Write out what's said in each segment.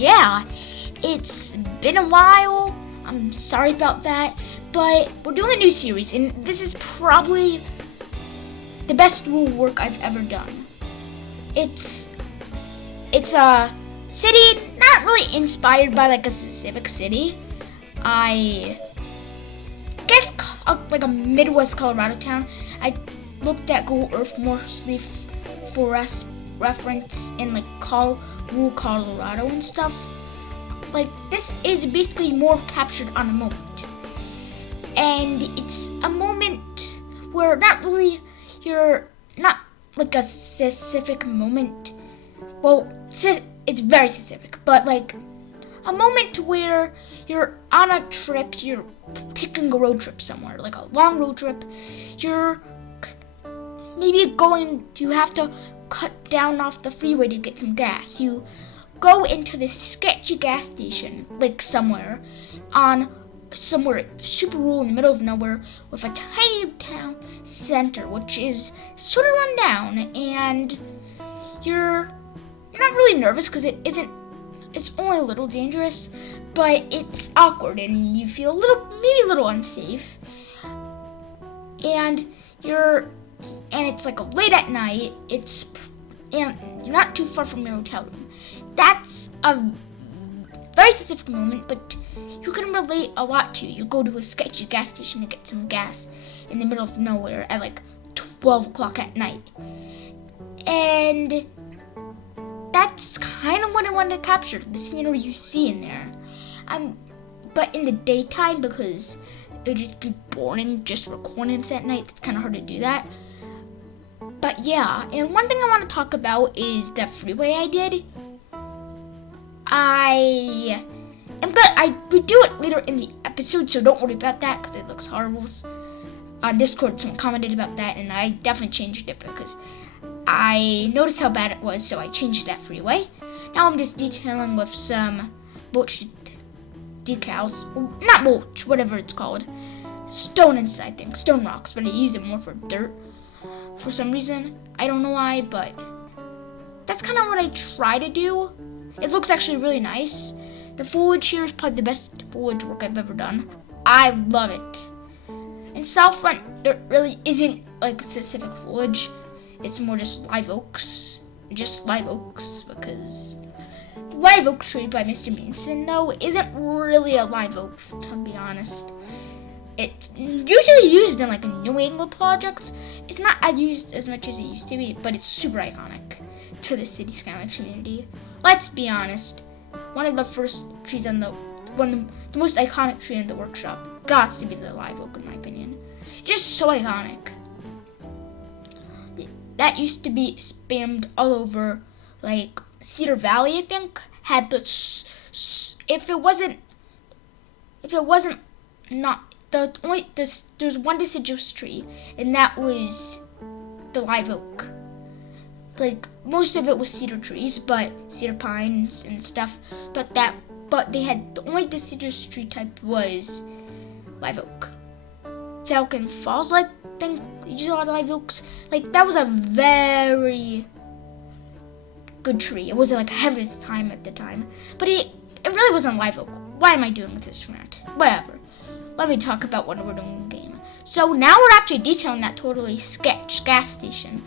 yeah, it's been a while. I'm sorry about that, but we're doing a new series, and this is probably the best rule work I've ever done. It's a city not really inspired by like a specific city. I guess like a Midwest Colorado town. I looked at Google Earth mostly for reference in like rural Colorado and stuff. Like, this is basically more captured on a moment. And it's a moment where you're not like a specific moment. Well, it's very specific, but like a moment where you're on a trip, you're taking a road trip somewhere, like a long road trip. You're maybe you have to cut down off the freeway to get some gas. You go into this sketchy gas station, like somewhere super rural in the middle of nowhere with a tiny town center, which is sort of run down, and you're not really nervous because it's only a little dangerous, but it's awkward and you feel maybe a little unsafe. And it's like late at night, and you're not too far from your hotel room. That's a very specific moment, but you can relate a lot to. You go to a sketchy gas station to get some gas in the middle of nowhere at like 12 o'clock at night. And that's kind of what I wanted to capture, the scenery you see in there. But in the daytime, because it would just be boring just recording this at night, it's kind of hard to do that. But yeah, and one thing I want to talk about is that freeway I did. I would do it later in the episode, so don't worry about that because it looks horrible. On Discord, someone commented about that, and I definitely changed it because I noticed how bad it was, so I changed that freeway. Now I'm just detailing with some mulch decals, not mulch, whatever it's called. Stone rocks, but I use it more for dirt for some reason. I don't know why, but that's kind of what I try to do. It looks actually really nice. The foliage here is probably the best foliage work I've ever done. I love it. In Southfront, there really isn't like specific foliage. It's more just live oaks. Just live oaks, because the live oak tree by Mr. Manson, though, isn't really a live oak, to be honest. It's usually used in like New England projects. It's not used as much as it used to be, but it's super iconic to the Cities Skylines community. Let's be honest. One of the first trees the most iconic tree in the workshop got to be the live oak, in my opinion. Just so iconic. That used to be spammed all over, like Cedar Valley, I think, had there's one deciduous tree, and that was the live oak. Like, most of it was cedar trees, but cedar pines and stuff, but they had the only deciduous tree type was live oak. Falcon Falls, I think, used a lot of live oaks. Like, that was a very good tree. It wasn't like ahead of its time at the time, but it really wasn't live oak. Why am I doing this rant? Whatever. Let me talk about what we're doing in the game. So now we're actually detailing that totally sketch gas station,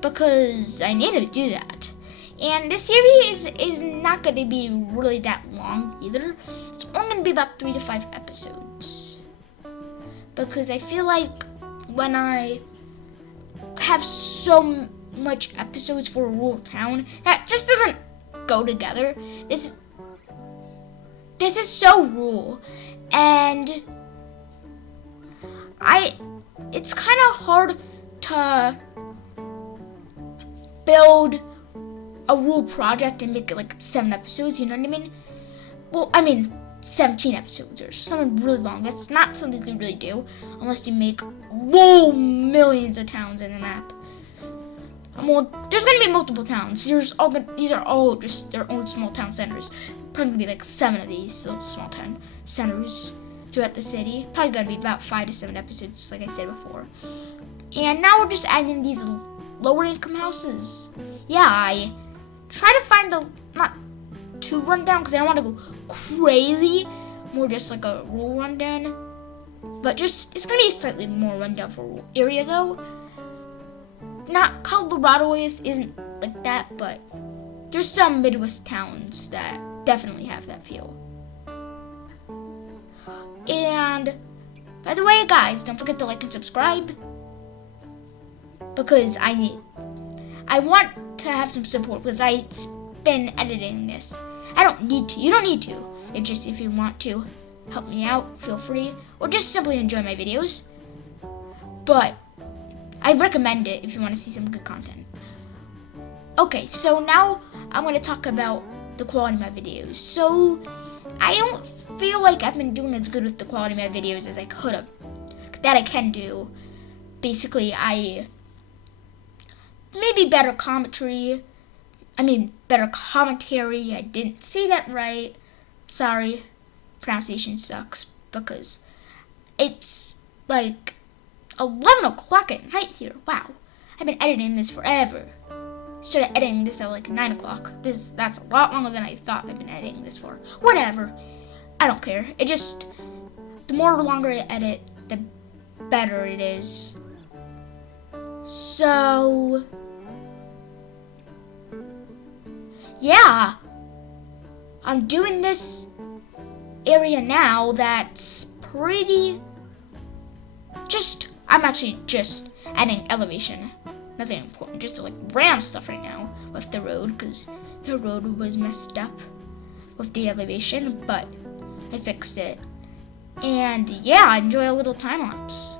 because I need to do that. And this series is not going to be really that long either. It's only going to be about 3 to 5 episodes. Because I feel like when I have so much episodes for a rural town, that just doesn't go together. This is so rural. And it's kind of hard to build a rural project and make it like 7 episodes, you know what I mean? Well, I mean 17 episodes or something really long. That's not something you really do unless you make millions of towns in the map. Well, there's gonna be multiple towns. These are all just their own small town centers. Probably gonna be like 7 of these little small town centers throughout the city. Probably gonna be about 5 to 7 episodes, like I said before. And now we're just adding these lower income houses. Yeah, I try to find the not too rundown because I don't want to go crazy. More just like a rural rundown. But just, it's going to be slightly more rundown for a rural area though. Not Colorado isn't like that, but there's some Midwest towns that definitely have that feel. And by the way, guys, don't forget to like and subscribe because I want to have some support because I've been editing this. I don't need to. You don't need to. It's just if you want to help me out, feel free, or just simply enjoy my videos. But I recommend it if you want to see some good content. Okay, so now I'm going to talk about the quality of my videos. So I don't feel like I've been doing as good with the quality of my videos as I could have. That I can do. Basically, maybe better commentary. Better commentary. I didn't say that right. Sorry. Pronunciation sucks because it's like 11 o'clock at night here. Wow. I've been editing this forever. Started editing this at like 9 o'clock. That's a lot longer than I thought I've been editing this for. Whatever. I don't care. The more longer I edit, the better it is. So, yeah. I'm doing this area now that's I'm actually just adding elevation. Nothing important, just like random stuff right now with the road because the road was messed up with the elevation, but I fixed it. And yeah, I enjoy a little time lapse.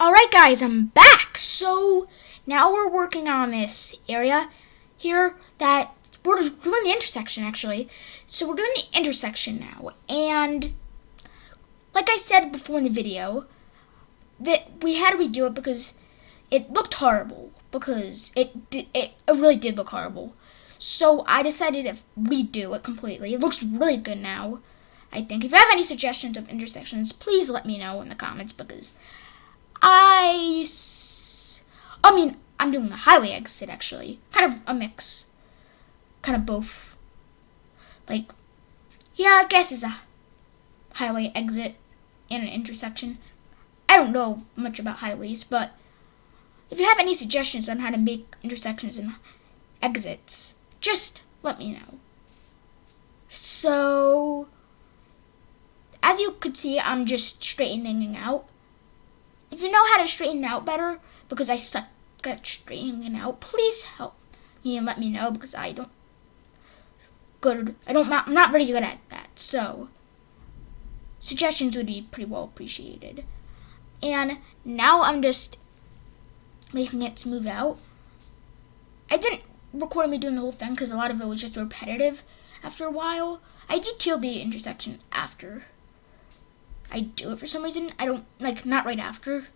Alright guys, I'm back. So now we're working on this area here that we're doing the intersection actually. So we're doing the intersection now, and like I said before in the video, that we had to redo it because it looked horrible, because it really did look horrible. So I decided to redo it completely. It looks really good now, I think. If you have any suggestions of intersections, please let me know in the comments, because I'm doing a highway exit actually. Kind of a mix. Kind of both. Like, yeah, I guess it's a highway exit and an intersection. I don't know much about highways, but if you have any suggestions on how to make intersections and exits, just let me know. So, as you could see, I'm just straightening out. If you know how to straighten out better, because I suck at straightening it out, please help me and let me know, because I'm not very good at that. So suggestions would be pretty well appreciated. And now I'm just making it smooth out. I didn't record me doing the whole thing because a lot of it was just repetitive after a while. I detailed the intersection after I do it for some reason. I don't, not right after,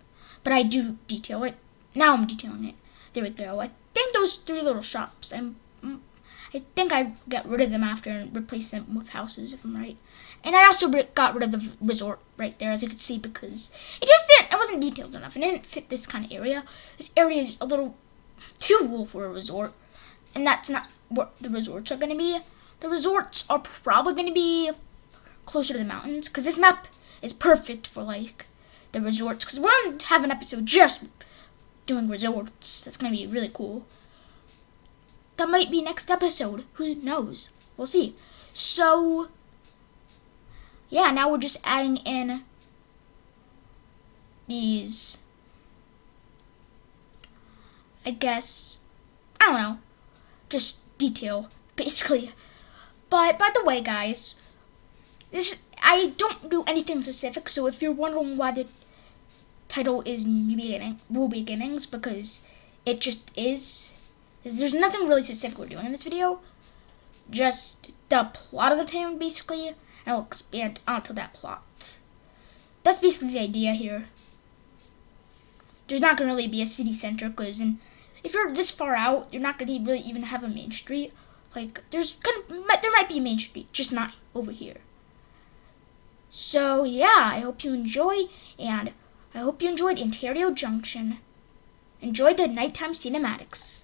but I do detail it. Now I'm detailing it. There we go. I think those 3 little shops, I think I got rid of them after and replaced them with houses, if I'm right. And I also got rid of the resort right there, as you can see, because it wasn't detailed enough. It didn't fit this kind of area. This area is a little too rural for a resort, and that's not what the resorts are going to be. The resorts are probably going to be closer to the mountains, because this map is perfect for, the resorts, because we're going to have an episode just doing resorts. That's going to be really cool. That might be next episode. Who knows? We'll see. So, yeah, now we're just adding in these, I guess, I don't know, just detail, basically. But, by the way, guys, I don't do anything specific, so if you're wondering why the title is New Beginnings, because it just is. There's nothing really specific we're doing in this video. Just the plot of the town, basically, and I'll expand onto that plot. That's basically the idea here. There's not going to really be a city center, because if you're this far out, you're not going to really even have a main street. There might be a main street, just not over here. So, yeah, I hope you enjoy, and I hope you enjoyed Antero Junction. Enjoy the nighttime cinematics.